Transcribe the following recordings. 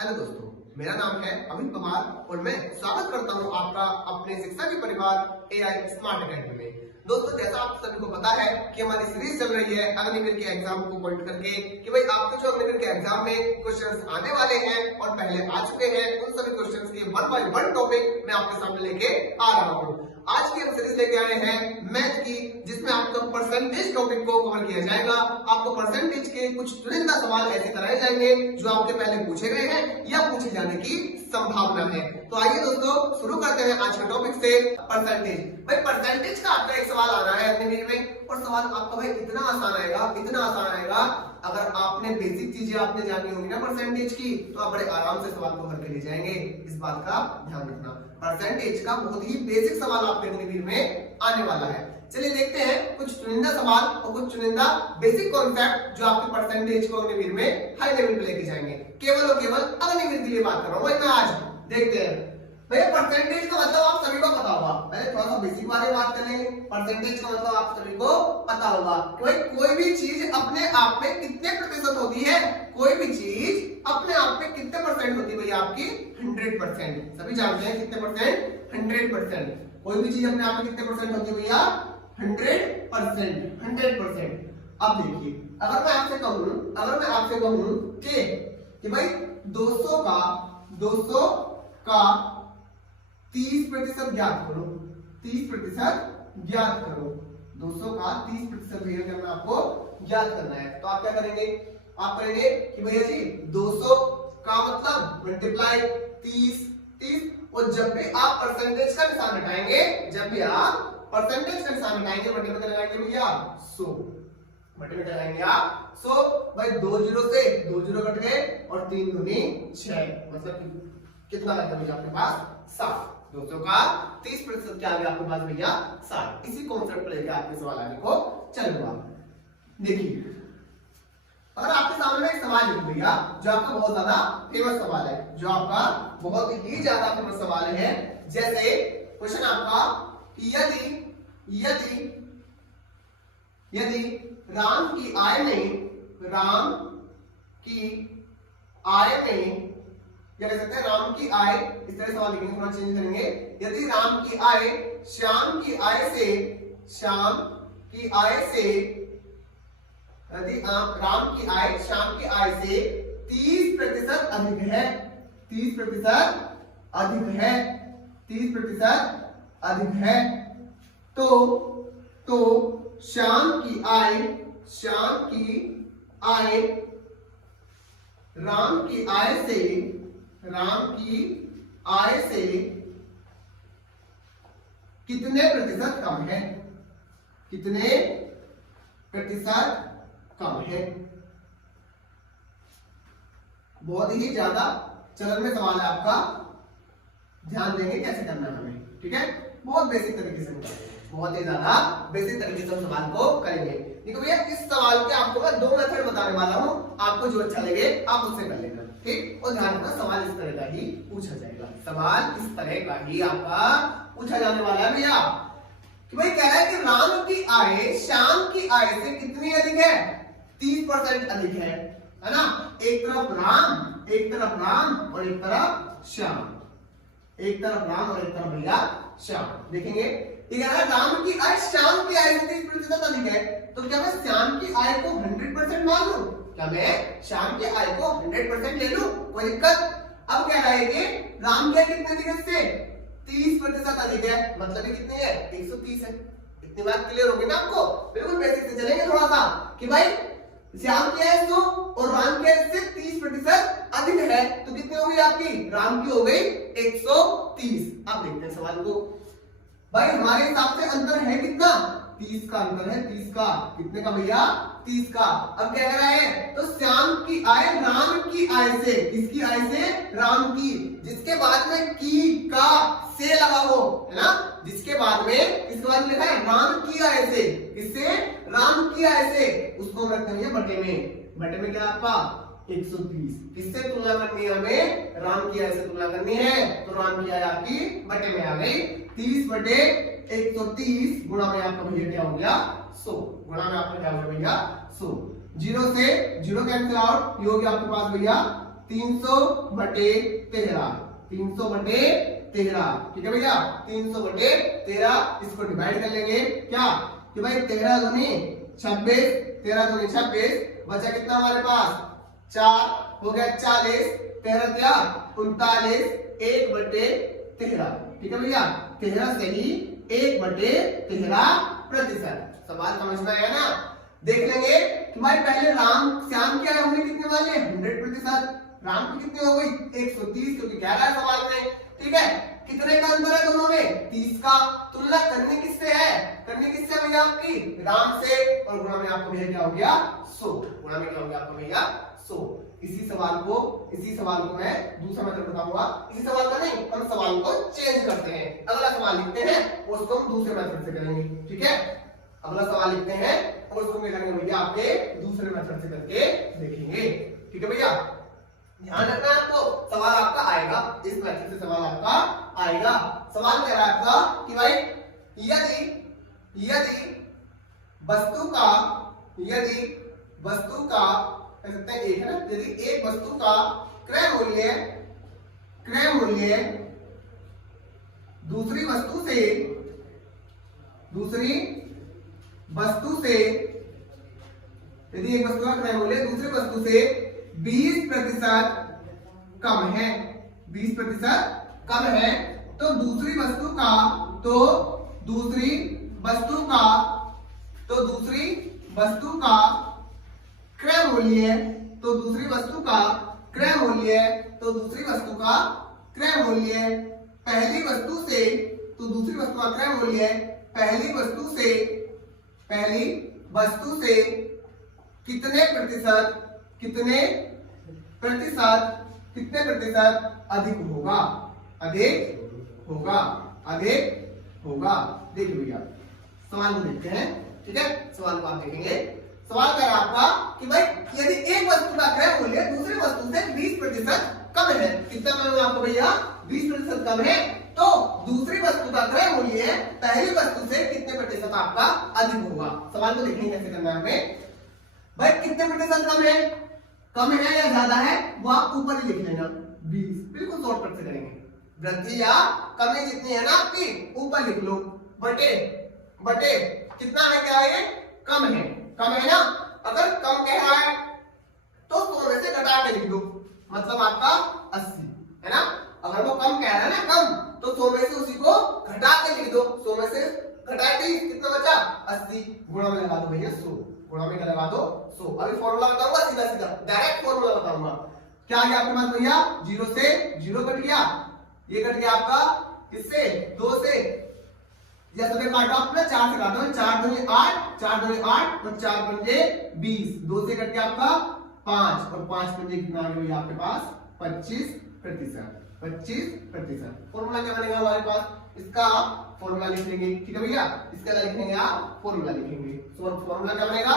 Hello दोस्तों, मेरा नाम है अमित कुमार और मैं स्वागत करता हूं आपका अपने शिक्षा के परिवार एआई स्मार्ट अकेडमी में। दोस्तों, जैसा आप सभी को पता है कि हमारी सीरीज चल रही है अग्निवीर के एग्जाम को पॉइंट करके कि भाई आपके जो अग्निवीर के एग्जाम में क्वेश्चंस आने वाले हैं और पहले आ चुके हैं, उन सभी क्वेश्चंस के 1 बाय 1 टॉपिक मैं आपके सामने लेके आ रहा हूँ। आज की हम सीरीज लेके आए हैं मैथ की, जिसमें आपका परसेंटेज टॉपिक को कवर किया जाएगा। आपको परसेंटेज के कुछ चुनिंदा सवाल ऐसे कराए जाएंगे जो आपके पहले पूछे गए हैं या पूछे जाने की संभावना है। तो आइए दोस्तों, शुरू करते हैं आज के टॉपिक से परसेंटेज। भाई परसेंटेज का आपका एक सवाल आ रहा है अग्निवीर में, और सवाल आपका भाई इतना आसान आएगा अगर आपने बेसिक चीजें आपने जानी होगी ना परसेंटेज की, तो आप बड़े आराम से सवाल को भर के ले जाएंगे। इस बात का ध्यान रखना, परसेंटेज का बहुत ही बेसिक सवाल आपके अग्निवीर में आने वाला है। चलिए देखते हैं कुछ चुनिंदा सवाल और कुछ चुनिंदा बेसिक कॉन्सेप्ट जो आपके परसेंटेज को अग्निवीर में हाई लेवल पे लेके जाएंगे। केवल और केवल अग्निवीर के लिए बात कर रहा हूं भाई मैं आज। देखते हैं भैया परसेंटेज का मतलब आप सभी को पता होगा। पहले थोड़ा सा बेसिक बारे में बात कर लेंगे। परसेंटेज का मतलब आप सभी को पता होगा कि भाई कोई भी चीज अपने आप में कितने प्रतिशत होती है। कोई भी चीज अपने आप में कितने परसेंट होती है भैया आपकी 100%। सभी जानते हैं कितने परसेंट, 100%। कोई भी चीज अपने आप में कितने परसेंट होती है भैया 100%। अब देखिए, अगर मैं आपसे कहूं कि भाई 200 का 30% ज्ञात करो। 30% ज्ञात करो। 200 का 30% भैया करना आपको ज्ञात करना है, तो आप क्या करेंगे? आप करेंगे कि भैया जी 200 का मतलब मल्टीप्लाई 30, और जब भी आप परसेंटेज का निशान हटाएंगे, मल्टीप्लाई लगाएंगे भैया 100। मल्टीप्लाई लगाएंगे आप 100। भाई 2 जीरो से 2 जीरो कट गए और 3 दूनी 6, मतलब कितना लगता है भैया आपके पास 60। 200 का 30% क्या आ गया आपके पास भैया 60। इसी कॉन्सेप्ट को लेकर आपके सवाल आने को चलूंगा। देखिए, अगर आपके सामने एक सवाल लिखो भैया जो आपका बहुत ज्यादा फेमस सवाल है, जैसे क्वेश्चन आपका यदि राम की आय में क्या कह सकते हैं, राम की आय, इस तरह सवाल लिखेंगे, थोड़ा चेंज करेंगे। यदि राम की आय श्याम की आय से यदि राम की आय श्याम की आय से 30% अधिक है, 30% अधिक है, तो श्याम की आय राम की आय से कितने प्रतिशत कम है? बहुत ही ज्यादा चलन में सवाल है आपका, ध्यान देंगे कैसे करना है हमें, ठीक है। बहुत बेसिक तरीके से बहुत ही ज्यादा बेसिक तरीके से हम सवाल को करेंगे। देखो भैया, इस सवाल के आपको मैं 2 मेथड बताने वाला हूं, आपको जो अच्छा लगे आप उससे कर लेना, ठीक। और ध्यान रखना, सवाल इस तरह का ही पूछा जाएगा, आपका पूछा जाने वाला है भैया कि भाई कह रहा है कि राम की आय श्याम की आय से कितनी अधिक है? 30% अधिक है ना। एक तरफ राम और एक तरफ श्याम, भैया श्याम। देखेंगे राम की आय श्याम की आय से 30% अधिक है, तो क्या मैं श्याम की आय को 100% मान लूं? क्या मैं श्याम की आय को 100% ले लूं? कोई दिक्कत? अब क्या रहेगी, राम की आय कितने अधिक है? 30% अधिक है, मतलब ये कितनी है? 130 है। इतनी बात क्लियर होगी ना आपको? बिल्कुल बेसिक से चलेंगे थोड़ा सा कि भाई श्याम की आय 100 और राम की आय से 30% अधिक है, तो कितनी हो गई आपकी? राम की हो गई 130। अब देखते हैं सवाल को। भाई हमारे हिसाब से अंतर है कितना? 30 का अंतर है, 30 का। कितने का भैया? 30 का। अब क्या कह रहा है, तो श्याम की आय राम की आय से, किसकी आय से? राम की, जिसके बाद में की का से लगा हो, है ना, जिसके बाद में इसके बाद लिखा है राम की आय से, किससे? राम की आय से, उसको हम रखते हैं बटे में क्या आपका 130। किससे तुलना करनी है हमें? राम की आय से तुलना करनी है, तो राम की आय आपकी बटे में आ गई 30 बटे 130 गुणा में आपका भैया क्या हो गया 100। गुणा में आपका क्या हो गया भैया 100। 0 से 0 कैंसिल आउट, ये हो गया आपके पास भैया 300/13, 300/13, ठीक है भैया, 300/13 इसको डिवाइड कर लेंगे क्या कि भाई 13 दूनी 26, 13 दूनी 26, बचा कितना हमारे पास 4, हो गया 40, 13 क्या 39, 1/13, ठीक है भैया, 13 से ही 1/13%। सवाल समझ में आया ना। देख लेंगे कि भाई पहले राम श्याम क्या है, हमने कितने वाले 100%, राम की कितनी हो गई 130, क्योंकि 11 सवाल में, ठीक है। कितने का अंतर है दोनों में 30 का। तुलना करनी किससे है, करनी किससे भैया आपकी राम से, और गुणा में आपको भैया क्या हो गया 100, गुणा में क्या हो गया आपको भैया 100। इसी सवाल को मैं दूसरा मेथड बताऊंगा। इसी सवाल का नहीं, हम सवाल को चेंज करते हैं, अगला सवाल लिखते हैं उसको हम दूसरे मेथड से करेंगे, ठीक है। अगला सवाल लिखते हैं और उसको क्या करेंगे भैया आपके दूसरे मेथड से करके देखेंगे, ठीक है भैया। ध्यान रखना है आपको, सवाल आपका आएगा, इस मेथड से सवाल आपका आएगा। सवाल कह रहा है आपका कि भाई यदि वस्तु का कह सकते हैं एक है ना, यदि एक वस्तु का क्रय मूल्य दूसरी वस्तु से यदि एक वस्तु का क्रय मूल्य दूसरी वस्तु से 20% कम है, 20% कम है, तो दूसरी वस्तु का क्रय मूल्य पहली वस्तु से कितने प्रतिशत अधिक होगा। देखिए भैया सवाल को देखते हैं, ठीक है। सवाल को आप देखेंगे, सवाल कह रहा है आपका कि भाई यदि एक वस्तु का क्रय मूल्य दूसरी वस्तु से 20% कम है, कितना कम है आपको भैया 20% कम है, तो दूसरी वस्तु का क्रय मूल्य पहली वस्तु से कितने प्रतिशत आपका अधिक होगा। सवाल को देखने कैसे करना है हमें, भाई कितने प्रतिशत कम है या ज्यादा है वो आप ऊपर ही लिख लेना 20, बिल्कुल शॉर्टकट से करेंगे। वृद्धि या कमी जितनी है ना आपकी ऊपर लिख लो, बटे कितना है, क्या है कम है ना। अगर कम कह रहा है तो 100 में से घटा के लिख दो, मतलब आपका 80 है ना। अगर वो कम कह रहा है ना कम, तो 100 में से उसी को घटा के लिख दो, 100 में से घटा के कितना बचा 80, गुणा में लगा दो भैया 100, गुणा में लगा दो 100। अभी फॉर्मूला बताऊंगा, सीधा डायरेक्ट फॉर्मूला बताऊंगा। क्या आ गया आपके पास भैया, 0 से 0 कट गया, ये कट गया आपका किससे 2 से, या सबे काटो आपने 4 से काटो, 4 दूनी 8, 4 दूनी 8 और 4 पंजे 20, 2 से कट गया आपका 5 और 5 पंजे कितना आ गया आपके पास 25%। फॉर्मूला क्या बनेगा हमारे पास, इसका फॉर्मूला लिख लेंगे, ठीक है भैया। इसका क्या लिखेंगे आप, फॉर्मूला लिखेंगे। फॉर्मूला क्या बनेगा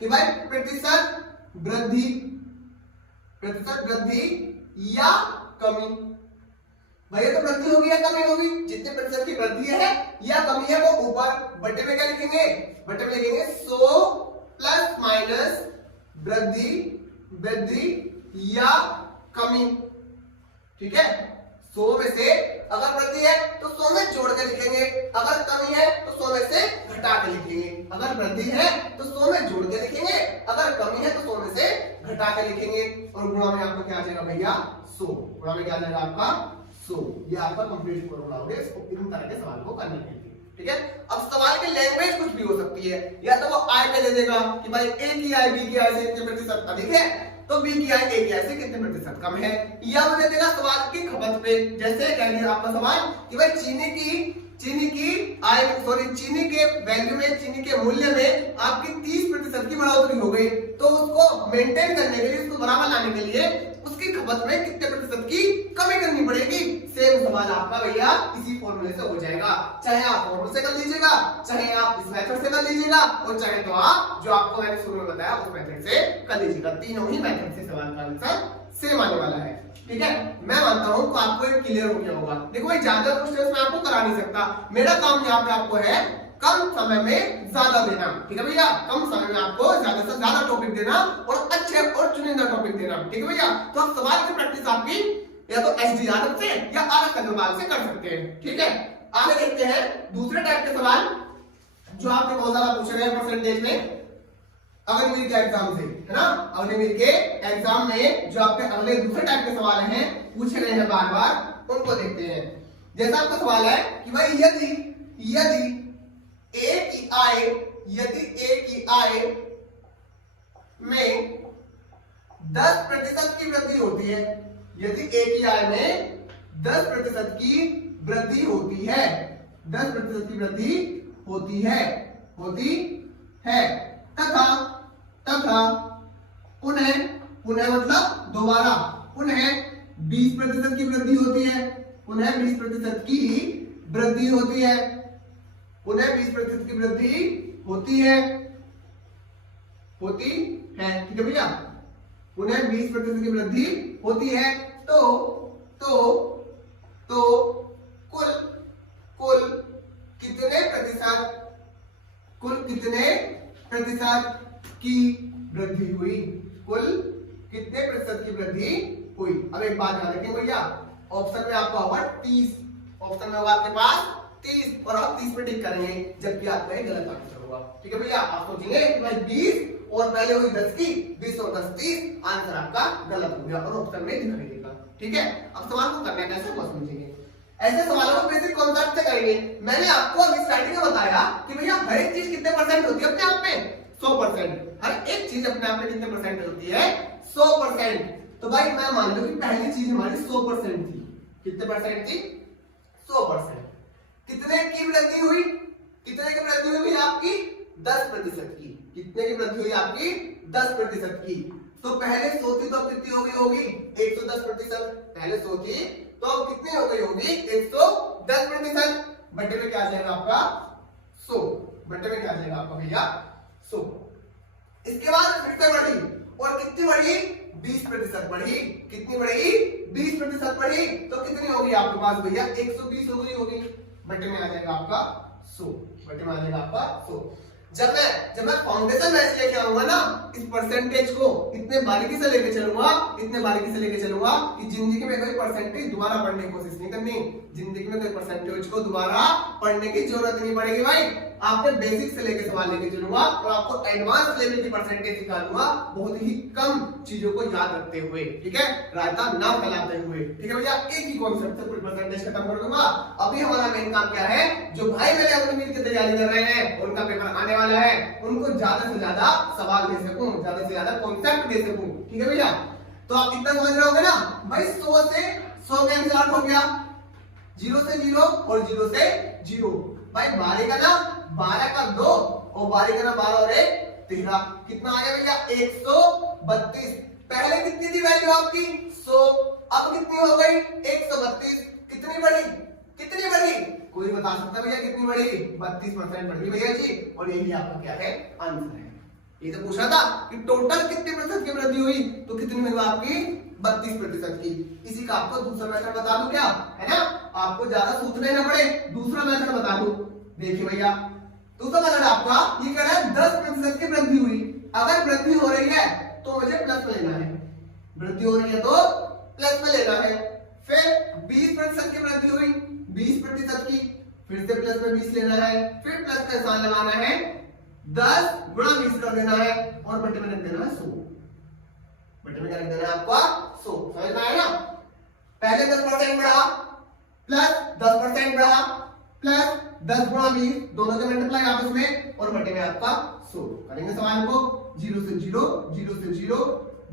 कि भाई प्रतिशत वृद्धि या कमी, भैया तो वृद्धि होगी या कमी होगी, जितने प्रतिशत की वृद्धि है या कमी है वो ऊपर बटे में क्या लिखेंगे, बटे में लिखेंगे 100 प्लस माइनस वृद्धि या कमी, ठीक है। 100 में से अगर वृद्धि है तो 100 में जोड़ के लिखेंगे, अगर कमी है तो 100 में से घटा के लिखेंगे। अगर वृद्धि है तो 100 में जोड़ के लिखेंगे, अगर कमी है तो 100 में से घटा के लिखेंगे, और गुणा में आपका क्या आ जाएगा भैया 100, गुणा में क्या आ जाएगा आपका 100। ये आपका कंप्लीट फॉर्मूला हो गया इसको इन तरह के सवाल को करने के लिए, ठीक है। अब सवाल की लैंग्वेज कुछ भी हो सकती है, या तो वो आय में दे देगा कि भाई ए की आय बी की आय से कितने प्रतिशत अधिक है, तो बी की आय ए की आय से कितने प्रतिशत कम है, या वो दे देगा सवाल की खपत पे। जैसे कह दिया आपका सवाल कि भाई चीनी के वैल्यू में, चीनी के मूल्य में आपकी 30% की बढ़ोतरी हो गई, तो उसको मेंटेन करने के लिए, उसको बराबर लाने के लिए उसकी खपत में कितने प्रतिशत की कमी करनी पड़ेगी। सेम सवाल आपका भैया इसी फॉर्मूले से हो जाएगा, चाहे आप फॉर्मूले से कर लीजिएगा, चाहे आप इस मेथड से कर लीजिएगा, और चाहे तो आप जो आपको मैंने शुरू में बताया उस मेथड से कर लीजिएगा। तीनों ही मेथड से सवाल का आंसर सेम आने वाला है, ठीक है। मैं मानता हूं तो आपको एक क्लियर हो गया होगा। देखो भाई ज्यादा क्वेश्चंस मैं आपको करा नहीं सकता, मेरा काम यहाँ पे आपको है कम समय में ज्यादा देना, ठीक है भैया, कम समय में आपको ज्यादा से ज्यादा टॉपिक देना और अच्छे और चुनिंदा टॉपिक देना, ठीक है भैया। तो आप सवाल की प्रैक्टिस आपकी या तो एसडी यादव से या आर अग्रवाल से कर सकते हैं, ठीक है। आगे देखते हैं दूसरे टाइप के सवाल जो आपके बहुत ज्यादा पूछ रहे हैं परसेंटेज में अग्निवीर के एग्जाम से, है ना। अग्निवीर के एग्जाम में जो आपके अगले दूसरे टाइप के सवाल हैं पूछे गए हैं बार बार, उनको देखते हैं। जैसा आपका सवाल है कि भाई यदि एक की आय में 10% की वृद्धि होती है, यदि एक की आय में 10% की वृद्धि होती है, 10% की वृद्धि होती है तथा पुनः मतलब दोबारा पुनः 20% की वृद्धि होती है, पुनः 20% की वृद्धि होती है, पुनः 20% की वृद्धि होती है, ठीक है भैया, पुनः 20% की वृद्धि होती है तो कुल कितने प्रतिशत की वृद्धि हुई, कुल कितने प्रतिशत की वृद्धि हुई। अब एक बात ध्यान रखें भैया, ऑप्शन में आपका होगा 30, ऑप्शन में होगा आपके पास 30 और आप 30 पे टिक करेंगे, जबकि आपका गलत आंसर होगा, ठीक है भैया। आप सोचेंगे कि भाई 20 और पहले हुई 10 की, 20 और 10 30, आंसर आपका गलत हो गया और ऑप्शन में दिखाई देगा, ठीक है। अब सवाल को करना कैसे वो समझेंगे। ऐसे सवालों को बेसिक कॉन्सेप्ट से करेंगे। मैंने आपको अभी स्टार्टिंग में बताया कि भैया हर एक चीज कितने परसेंट होती है अपने आप में, 100%। हर एक चीज अपने आप में कितने परसेंट होती है, 100%। तो भाई मैं मान लो कि पहली चीज हमारी 100% थी, कितने परसेंट थी, 100%। कितने की वृद्धि हुई, कितने की वृद्धि हुई आपकी, 10% की। कितने की वृद्धि हुई आपकी, 10% की। तो पहले 100 थी तो अब कितनी हो गई होगी, 110%। पहले 100 थी तो अब कितनी हो गई होगी, 110%। बटे में क्या आ जाएगा आपका 100, बटे में क्या आ जाएगा आपका भैया 100। इसके बाद फिर से बढ़ी और कितनी बढ़ी, 20% बढ़ी। कितनी बढ़ी, 20% बढ़ी। तो कितनी होगी आपके पास भैया, 120 हो गई होगी। बटे में आ जाएगा आपका 100, बटे में आ जाएगा आपका 100। जब मैं फाउंडेशन मैच लेके आऊंगा ना, इस परसेंटेज को इतने बारीकी से लेके चलूंगा, इतने बारीकी से लेके चलूंगा कि जिंदगी में कोई परसेंटेज दोबारा पढ़ने की कोशिश नहीं करनी, जिंदगी में कोई परसेंटेज को दोबारा पढ़ने की जरूरत नहीं पड़ेगी भाई। आपके बेसिक से लेके सवाल लेके चलूंगा और आपको एडवांस लेवल की परसेंटेज सिखाऊंगा, बहुत ही कम चीजों को याद रखते हुए, ठीक है, रायता ना फैलाते हुए, ठीक है भैया। एक ही कॉन्सेप्ट से पूरी परसेंटेज खत्म कर दूंगा। अभी हमारा मेन काम क्या है, जो भाई मेरे अग्निवीर की तैयारी कर रहे हैं, उनका पेपर आने वाला है, उनको ज्यादा से ज्यादा सवाल दे सकूं, ज्यादा से ज्यादा कॉन्सेप्ट दे सकूं, ठीक है भैया। तो आप इतना समझ रहे होंगे ना भाई, 100 से 100 कैंसिल आउट हो गया, 0 से 0 और 0 से 0। भाई 12 का ना 12 का 2 और 12 का ना 12 और 1 13, कितना आ गया भैया 132। पहले कितनी थी वैल्यू आपकी 100, अब कितनी हो गई 132। कितनी बढ़ी, कितनी बढ़ी, कोई बता सकता है भैया कितनी बढ़ी, 32% बढ़ी भैया जी। और यही आपका क्या है, आंसर है। ये तो पूछा था कि टोटल कितने प्रतिशत की वृद्धि हुई, तो कितनी हुई आपकी 32% की। इसी का आपको दूसरा मेथड बता दूं क्या, है ना, आपको ज्यादा सोचना ही ना पड़े, दूसरा मेथड बता दूं। देखिए भैया दूसरा मेथड आपका ये कह रहा है 10% की वृद्धि हुई। अगर वृद्धि हो रही है तो मुझे प्लस में लेना है, वृद्धि हो रही है तो प्लस में लेना है। फिर 20% की वृद्धि हुई, 20% की, फिर से प्लस में 20 लेना है, फिर प्लस का निशान लगाना है, 10 गुणा 20 कर देना है और बटे में रख देना है 100। बटे में क्या रख देना है आपका 100, समझ में आया ना। पहले 10% बढ़ा प्लस 10% बढ़ा प्लस 10 गुणा 20, दोनों के मल्टीप्लाई आपस में और बटे में आपका 100। करेंगे सवाल को, 0 से 0, 0 से 0,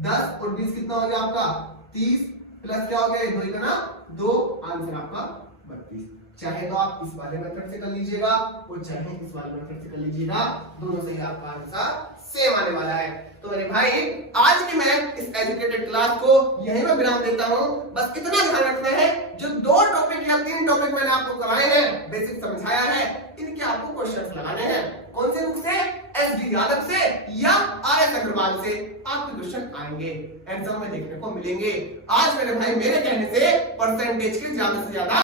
10 और 20 कितना हो गया आपका 30, प्लस क्या हो गया 2 का 2, आंसर आपका 32। चाहे तो आप इस वाले मेथड से कर लीजिएगा और चाहे इस वाले मेथड से कर लीजिएगा, दोनों से ही आपका आंसर सेम आने वाला है। तो मेरे भाई आज की मैं इस एजुकेटेड क्लास को यहीं पे विराम देता हूं। बस इतना ध्यान रखना है, जो 2 टॉपिक या 3 टॉपिक मैंने आपको कराए हैं, बेसिक समझाया है, इनके आपको क्वेश्चंस लगाने हैं। कौन से बुक से, एसडी यादव से या आर.एस. अग्रवाल से आपके क्वेश्चन आएंगे, एग्जाम में देखने को मिलेंगे। आज मेरे भाई मेरे कहने से परसेंटेज की ज्यादा से ज्यादा